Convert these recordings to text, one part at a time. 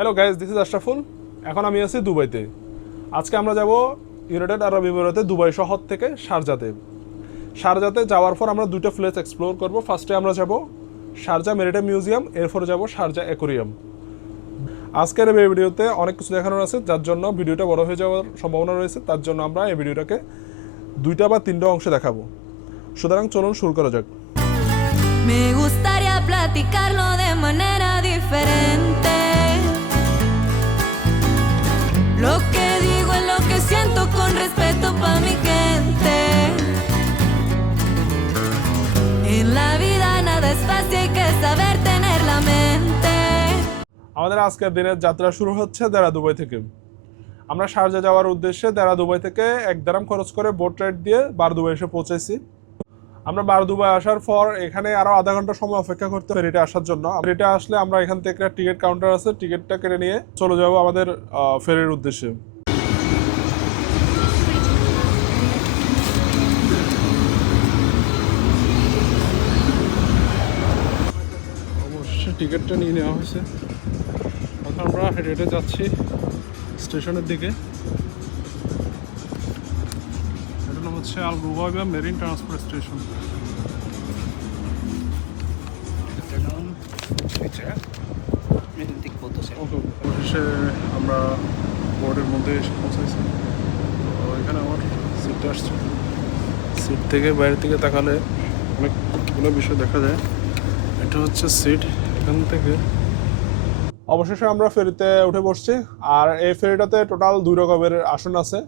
Hello guys, this is Ashraful. এখন আমি আছি দুবাইতে। আজকে আমরা যাব ইউনাইটেড আরব এমিরেতে দুবাই শহর থেকে শারজাতে যাওয়ার পর আমরা দুইটা প্লেস এক্সপ্লোর করব। ফার্স্টে আমরা যাব শারজা মেরিটাইম মিউজিয়াম, এরপরে যাব শারজা অ্যাকোয়ারিয়াম। আজকের এই ভিডিওতে অনেক কিছু দেখানোর আছে, যার জন্য ভিডিওটা বড় হয়ে যাওয়ার সম্ভাবনা রয়েছে। তার জন্য আমরা এই ভিডিওটাকে দুইটা বা তিনটা অংশে দেখাবো। সুতরাং চলুন শুরু করা যাক। Me gustaría platicarlo de manera diferente. Lo que digo es lo que siento con respeto pa' mi gente. En la vida nada es fácil, hay que saber tener la mente. আমাদের আজকের দিনের যাত্রা শুরু হচ্ছে দেরা দুবাই থেকে। আমরা Sharjah যাওয়ার উদ্দেশ্যে দেরা দুবাই থেকে 1 দিরহাম খরচ করে বোট রাইড দিয়ে বার দুবাই এসে পৌঁছেছি। আমরা বার দুবাই আসার পর এখানে আরো আধা ঘন্টা সময় অপেক্ষা করতে ফেরিতে আসার জন্য। ফেরিতে আসলে আমরা এখান থেকে টিকিট কাউন্টার আছে, টিকিটটা কেটে নিয়ে চলে যাব আমাদের ফেরির উদ্দেশ্যে। অবশ্যই টিকিটটা নিয়ে নেওয়া হয়েছে। এখন আমরা হেঁটে হেঁটে যাচ্ছি স্টেশনের দিকে। এটার নাম হচ্ছে আল রুবাইয়া মেরিন ট্রান্সপোর্ট স্টেশন। অবশেষে আমরা বোর্ডের মধ্যে এসে পৌঁছাইছি। তো এখানে আমার সিটটা আসছে। সিট থেকে বাইরের দিকে তাকালে অনেকগুলো বিষয় দেখা যায়। এটা হচ্ছে সিট। এখান থেকে অবশেষে আমরা ফেরিতে উঠে বসছি। আর এই ফেরিটাতে টোটাল 2 রকমের আসন আছে।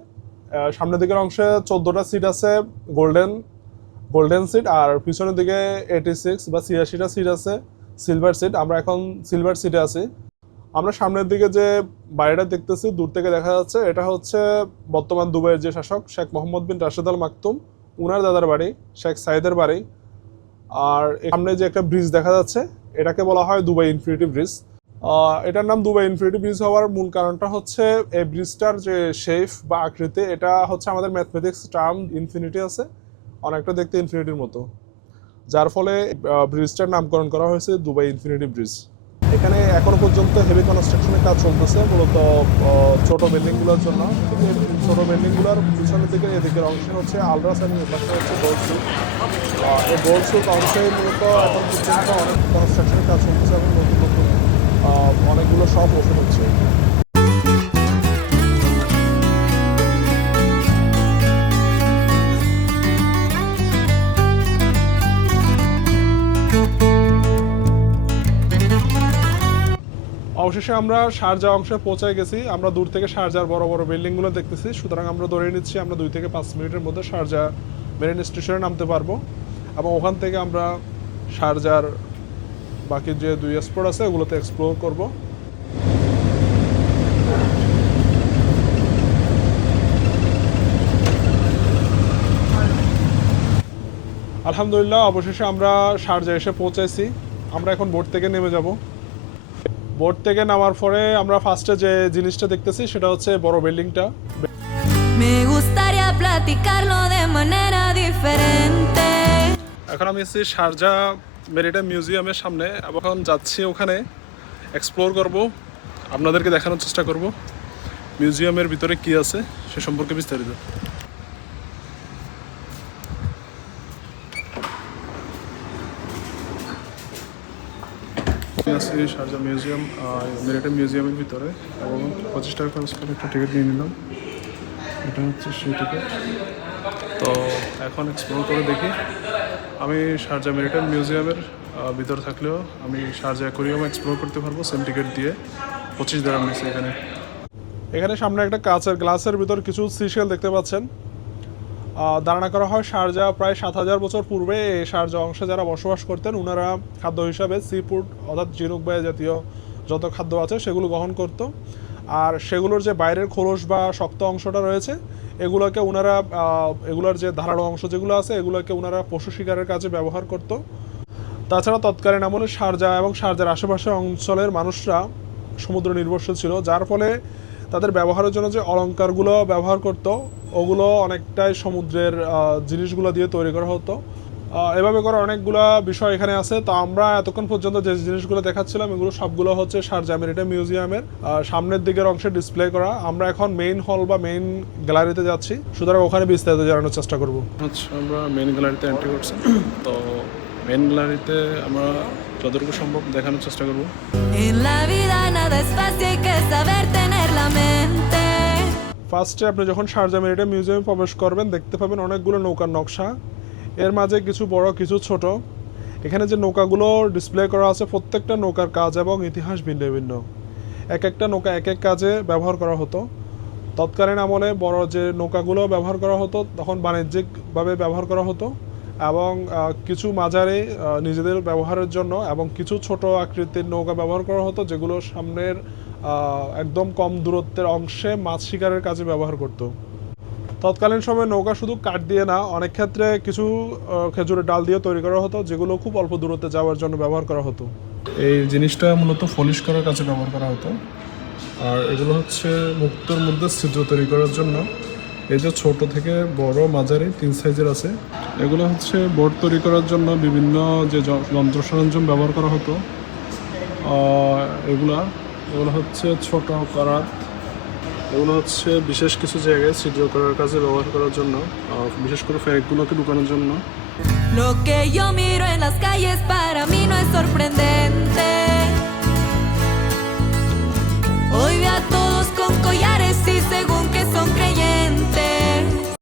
সামনের দিকের অংশে 14টা সিট আছে গোল্ডেন সিট, আর পিছনের দিকে 86 বা 86টা সিট আছে সিলভার সিট। আমরা এখন সিলভার সিটে আছি। আমরা সামনের দিকে যে বাড়িটা দেখতেছি, দূর থেকে দেখা যাচ্ছে, এটা হচ্ছে বর্তমান দুবাইয়ের যে শাসক শেখ মোহাম্মদ বিন রাশেদ আল মাকতুম, উনার দাদার বাড়ি, শেখ সাইদের বাড়ি। আর সামনে যে একটা ব্রিজ দেখা যাচ্ছে, এটাকে বলা হয় দুবাই ইনফিনিটি ব্রিজ। এটার নাম দুবাই ইনফিনিটি ব্রিজ হওয়ার মূল কারণটা হচ্ছে এই ব্রিজটার যে শেপ বা আকৃতি, এটা হচ্ছে আমাদের ম্যাথমেটিক্স টার্ম ইনফিনিটি আছে, অনেকটা দেখতে ইনফিনিটির মতো, যার ফলে ব্রিজটার নামকরণ করা হয়েছে দুবাই ইনফিনিটি ব্রিজ। এখানে এখনো পর্যন্ত হেভি কনস্ট্রাকশনের কাজ চলতেছে, মূলত ছোট বিল্ডিংগুলোর জন্য। ছোট বিল্ডিংগুলোর পিছনের দিকে এদিকের অংশে হচ্ছে আলরাস এবং পাশে হচ্ছে গোলসুক। এই গোলসুক অংশে মূলত এখন পর্যন্ত অনেক কনস্ট্রাকশনের কাজ চলতেছে এবং নতুন নতুন অনেকগুলো শপ ওপেন হচ্ছে। অবশেষে আমরা শারজা অংশে পৌঁছে গেছি। আমরা দূর থেকে শারজার বড় বড় বিল্ডিংগুলো দেখতেছি। সুতরাং আমরা ধরে নিচ্ছি আমরা 2 থেকে 5 মিনিটের মধ্যে শারজা মেরিন স্টেশনে নামতে পারবো, এবং ওখান থেকে আমরা শারজার বাকি যে 2 স্পট আছে ওগুলোতে এক্সপ্লোর করব। আলহামদুলিল্লাহ, অবশেষে আমরা শারজা এসে পৌঁছেছি। আমরা এখন বোট থেকে নেমে যাব। বোট থেকে নামার পরে আমরা ফার্স্টে যে জিনিসটা দেখতেছি সেটা হচ্ছে বড় বিল্ডিংটা। Me gustaría platicarlo de manera diferente. এখন আমি আছি শারজা মেরিটাইম মিউজিয়ামের সামনে। এখন যাচ্ছি ওখানে এক্সপ্লোর করব, আপনাদেরকে দেখানোর চেষ্টা করব মিউজিয়ামের ভিতরে কি আছে সে সম্পর্কে বিস্তারিত। আছি শারজা মিউজিয়াম মেরিটাইম মিউজিয়ামের ভিতরে, এবং 25 টাকা খরচ করে একটা টিকিট নিয়ে নিলাম। এটা হচ্ছে সেই টিকিট। তো এখন এক্সপ্লোর করে দেখি। আমি শারজা মেরিটাইম মিউজিয়ামের ভিতর থাকলেও আমি শারজা অ্যাকোয়ারিয়াম এক্সপ্লোর করতে পারবো সেম টিকিট দিয়ে। 25 দিরহাম নিচ্ছে এখানে সামনে একটা কাঁচের গ্লাসের ভিতর কিছু সিশেল দেখতে পাচ্ছেন। ধারণা করা হয় শারজা প্রায় 7000 বছর পূর্বে এই শারজা অংশে যারা বসবাস করতেন, ওনারা খাদ্য হিসাবে সি ফুড অর্থাৎ ঝিনুক বা জাতীয় যত খাদ্য আছে সেগুলো গ্রহণ করত। আর সেগুলোর যে বাইরের খোলস বা শক্ত অংশটা রয়েছে, এগুলোকে ওনারা এগুলোর যে ধারালো অংশ যেগুলো আছে এগুলোকে ওনারা পশু শিকারের কাজে ব্যবহার করত। তাছাড়া তৎকালীন আমলে শারজা এবং শারজার আশেপাশের অঞ্চলের মানুষরা সমুদ্র নির্ভরশীল ছিল, যার ফলে তাদের ব্যবহারের জন্য যে অলংকারগুলো ব্যবহার করত ওগুলো অনেকটাই সমুদ্রের জিনিসগুলো দিয়ে তৈরি করা হতো। এভাবে করে অনেকগুলো বিষয় এখানে আছে। তো আমরা এতক্ষণ পর্যন্ত যে জিনিসগুলো দেখাচ্ছিলাম এগুলো সবগুলো হচ্ছে শারজাহ মেরিটাইম মিউজিয়ামের সামনের দিকের অংশে ডিসপ্লে করা। আমরা এখন মেইন হল বা মেইন গ্যালারিতে যাচ্ছি, সুতরাং ওখানে বিস্তারিত জানানোর চেষ্টা করব। আচ্ছা, আমরা মেইন গ্যালারিতে এন্ট্রি করছি। তো মেইন গ্যালারিতে আমরা যতটুকু সম্ভব দেখানোর চেষ্টা করব। En la vida nada es fácil, hay que saber tener la mente. ফার্স্টে আপনি যখন শারজাহ মেরিটাইম মিউজিয়ামে প্রবেশ করবেন দেখতে পাবেন অনেকগুলো নৌকার নকশা, এর মাঝে কিছু বড় কিছু ছোট। এখানে যে নৌকাগুলো ডিসপ্লে করা আছে প্রত্যেকটা নৌকার কাজ এবং ইতিহাস ভিন্ন ভিন্ন। এক একটা নৌকা এক এক কাজে ব্যবহার করা হতো। তৎকালীন আমলে বড় যে নৌকাগুলো ব্যবহার করা হতো তখন বাণিজ্যিকভাবে ব্যবহার করা হতো, এবং কিছু মাঝারি নিজেদের ব্যবহারের জন্য, এবং কিছু ছোট আকৃতির নৌকা ব্যবহার করা হতো যেগুলো সামনের একদম কম দূরত্বের অংশে মাছ শিকারের কাজে ব্যবহার করতো। তৎকালীন সময়ে নৌকা শুধু কাঠ দিয়ে না, অনেক ক্ষেত্রে কিছু খেজুরের ডাল দিয়ে তৈরি করা হতো যেগুলো খুব অল্প দূরত্বে যাওয়ার জন্য ব্যবহার করা হতো। এই জিনিসটা মূলত পলিশ করার কাজে ব্যবহার করা হতো। আর এগুলো হচ্ছে মুক্তোর মধ্যে ছিদ্র তৈরি করার জন্য। এই যে ছোট থেকে বড় মাঝারি 3 সাইজের আছে। এগুলো হচ্ছে বোর্ড তৈরি করার জন্য বিভিন্ন যে যন্ত্র সরঞ্জাম ব্যবহার করা হতো। এগুলো হচ্ছে ছোট করাত। এগুলো হচ্ছে বিশেষ কিছু জায়গায় ছিদ্র করার কাজে ব্যবহার করার জন্য, বিশেষ করে ফ্যারেকগুলোকে ঢুকানোর জন্য। Lo que yo miro en las calles para mí no es